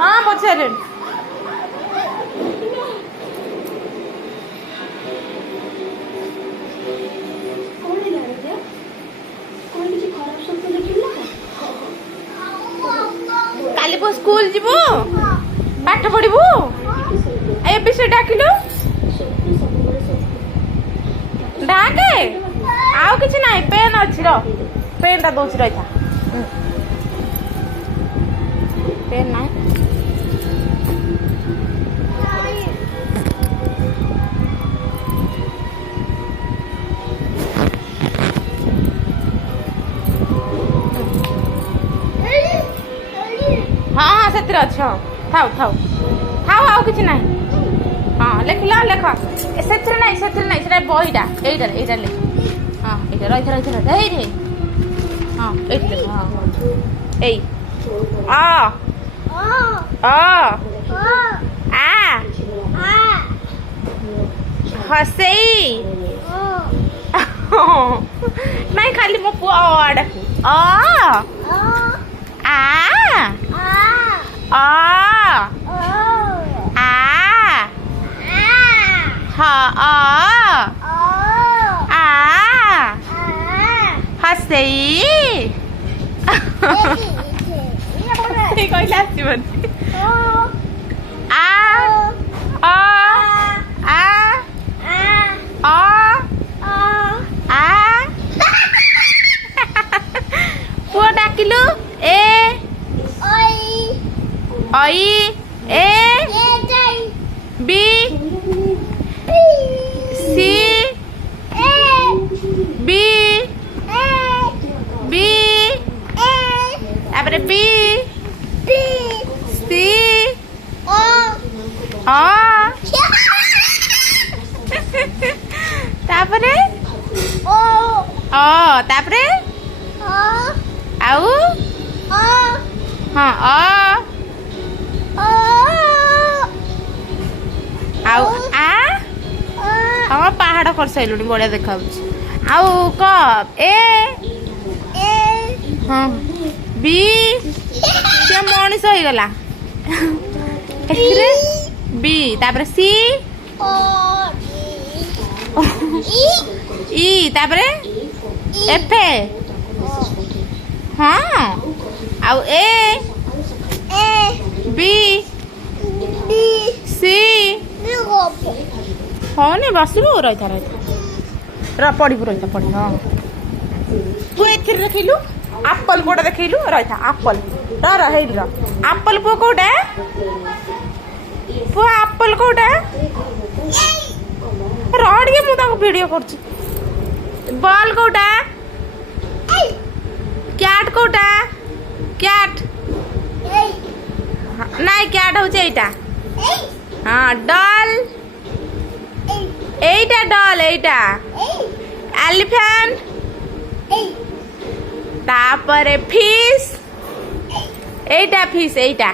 हाँ पचारे काली पो स्कूल जीवु पाठ पढ़ू ए विषय डाकिलु डाके आउ किछि नाही पेन अछि रो पेन ता दोछि रहिथा पेन नाही हाँ हाँ से अच्छा थाउ थाउ थाउ आउ किछि नाही हाँ लिखला लेख से नहीं से बहीटा एटा लिख हाँ एटा रही रे हाँ एटा हाँ ए आ हसई नहीं खाली मो पुआ डाकू आ हसई कहले आसबन पुआ डाकिलु A I A B C B B तापर बी सी तापरे तापरे आउ हाँ आउ हाँ पहाड़ कर साइलुनी बढ़िया देखा आउ क ए हाँ बी से मनीष हो गला बी तापर सी ई तापर एफ हाँ आउ ए बी सी हाँ नहीं बसबू रही पढ़ू रही पढ़ हाँ तू ए देखलु आप्पल कोटा देखलु रही आप्पल आप्पल पुआ कोटा पुआ आप्पल कोटा रड़िए मुझे वीडियो कर बॉल कोटा कैट कोटा कैट नाई कैट हूँ एटा हाँ डल एटा डल एटा एलिफेंट तापरे फिश एटा फिश एटा